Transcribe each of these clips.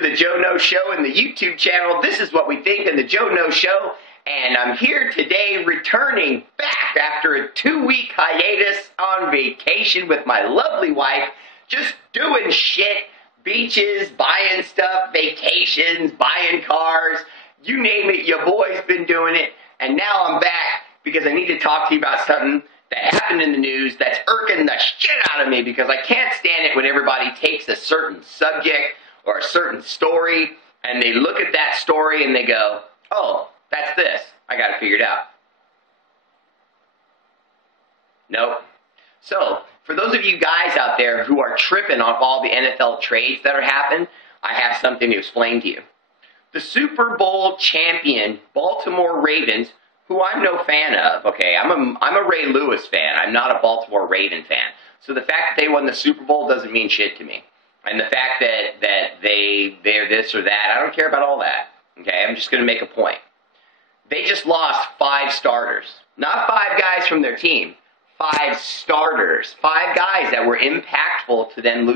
to the Joe No Show and the YouTube channel. This is what we think in the Joe No Show. And I'm here today returning back after a 2-week hiatus on vacation with my lovely wife. Just doing shit, beaches, buying stuff, vacations, buying cars. You name it, your boy's been doing it. And now I'm back because I need to talk to you about something that happened in the news that's irking the shit out of me because I can't stand it when everybody takes a certain subject or a certain story and they look at that story and they go, oh, that's this. I got to figure it out. Nope. So, for those of you guys out there who are tripping off all the NFL trades that are happening, I have something to explain to you. The Super Bowl champion Baltimore Ravens, who I'm no fan of, okay, I'm a Ray Lewis fan. I'm not a Baltimore Raven fan. So the fact that they won the Super Bowl doesn't mean shit to me. And the fact that they're this or that, I don't care about all that. Okay, I'm just going to make a point. They just lost 5 starters. Not 5 guys from their team. 5 starters. 5 guys that were impactful to them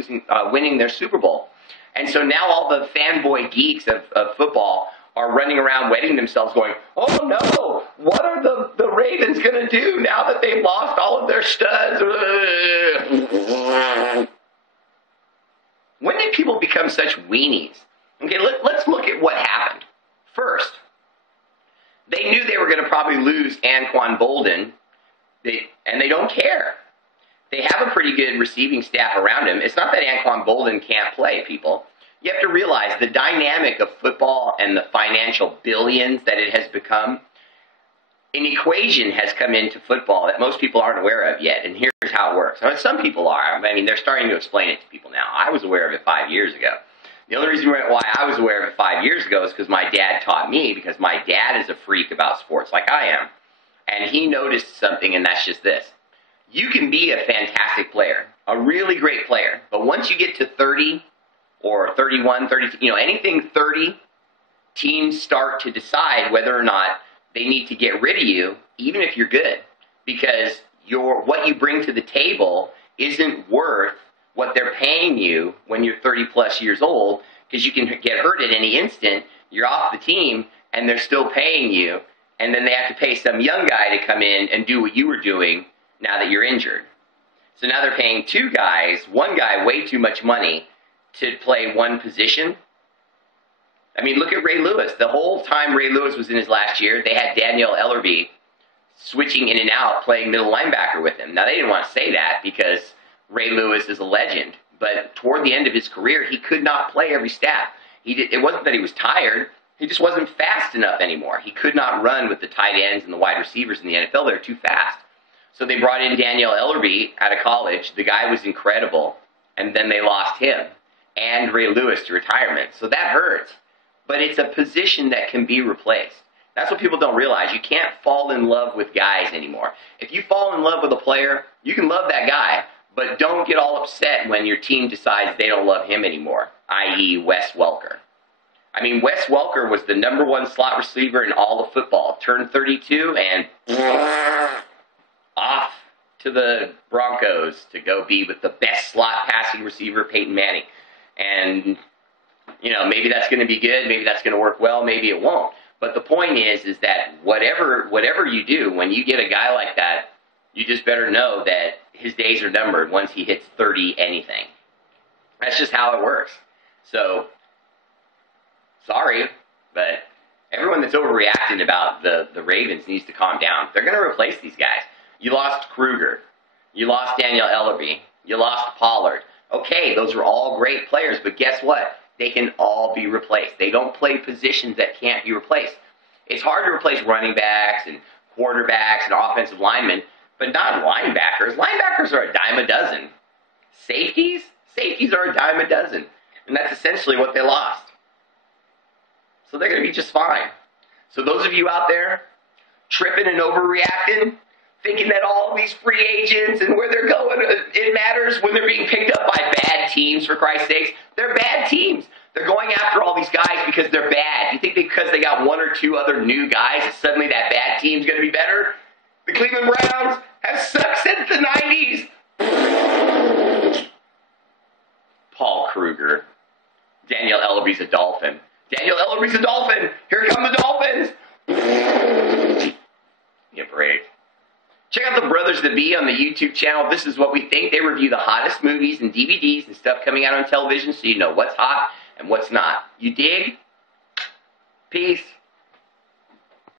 winning their Super Bowl. And so now all the fanboy geeks of football are running around wetting themselves going, oh no, what are the Ravens going to do now that they've lost all of their studs? When did people become such weenies? Okay, let's look at what happened. First, they knew they were going to probably lose Anquan Boldin, and they don't care. They have a pretty good receiving staff around him. It's not that Anquan Boldin can't play, people. You have to realize the dynamic of football and the financial billions that it has become. An equation has come into football that most people aren't aware of yet, and here's how it works. Now, some people are. I mean, they're starting to explain it to people now. I was aware of it 5 years ago. The only reason why I was aware of it 5 years ago is because my dad taught me, because my dad is a freak about sports like I am. And he noticed something, and that's just this. You can be a fantastic player, a really great player, but once you get to 30 or 31, 32, anything 30, teams start to decide whether or not they need to get rid of you, even if you're good, because what you bring to the table isn't worth what they're paying you when you're 30 plus years old, because you can get hurt at any instant, you're off the team, and they're still paying you, and then they have to pay some young guy to come in and do what you were doing now that you're injured. So now they're paying 2 guys, one guy way too much money to play one position. I mean, look at Ray Lewis. The whole time Ray Lewis was in his last year, they had Daniel Ellerbe switching in and out, playing middle linebacker with him. Now, they didn't want to say that because Ray Lewis is a legend, but toward the end of his career, he could not play every snap. It wasn't that he was tired. He just wasn't fast enough anymore. He could not run with the tight ends and the wide receivers in the NFL. They're too fast. So they brought in Daniel Ellerbe out of college. The guy was incredible, and then they lost him and Ray Lewis to retirement. So that hurts, but it's a position that can be replaced. That's what people don't realize. You can't fall in love with guys anymore. If you fall in love with a player, you can love that guy, but don't get all upset when your team decides they don't love him anymore, i.e. Wes Welker. I mean, Wes Welker was the #1 slot receiver in all of football. Turned 32 and off to the Broncos to go be with the best slot passing receiver, Peyton Manning. And, maybe that's going to be good. Maybe that's going to work well. Maybe it won't. But the point is that whatever you do, when you get a guy like that, you just better know that his days are numbered once he hits 30 anything. That's just how it works. So, sorry, but everyone that's overreacting about the Ravens needs to calm down. They're going to replace these guys. You lost Kruger. You lost Daniel Ellerbe. You lost Pollard. Okay, those are all great players, but guess what? They can all be replaced. They don't play positions that can't be replaced. It's hard to replace running backs and quarterbacks and offensive linemen, but not linebackers. Linebackers are a dime a dozen. Safeties are a dime a dozen. And that's essentially what they lost. So they're going to be just fine. So those of you out there tripping and overreacting, thinking that all these free agents and where they're going, it matters when they're being picked up by bad teams, for Christ's sakes. They're bad teams. They're going after all these guys because they're bad. You think because they got 1 or 2 other new guys, that suddenly that bad team's going to be better? The Cleveland Browns have sucked since the 90s. Paul Kruger, Daniel Ellerbe. Ellerby's a dolphin. Daniel Ellerby's a dolphin. Here come the dolphins. Give a break. Check out the Brothers to Be on the YouTube channel. This is what we think. They review the hottest movies and DVDs and stuff coming out on television so you know what's hot and what's not. You dig? Peace.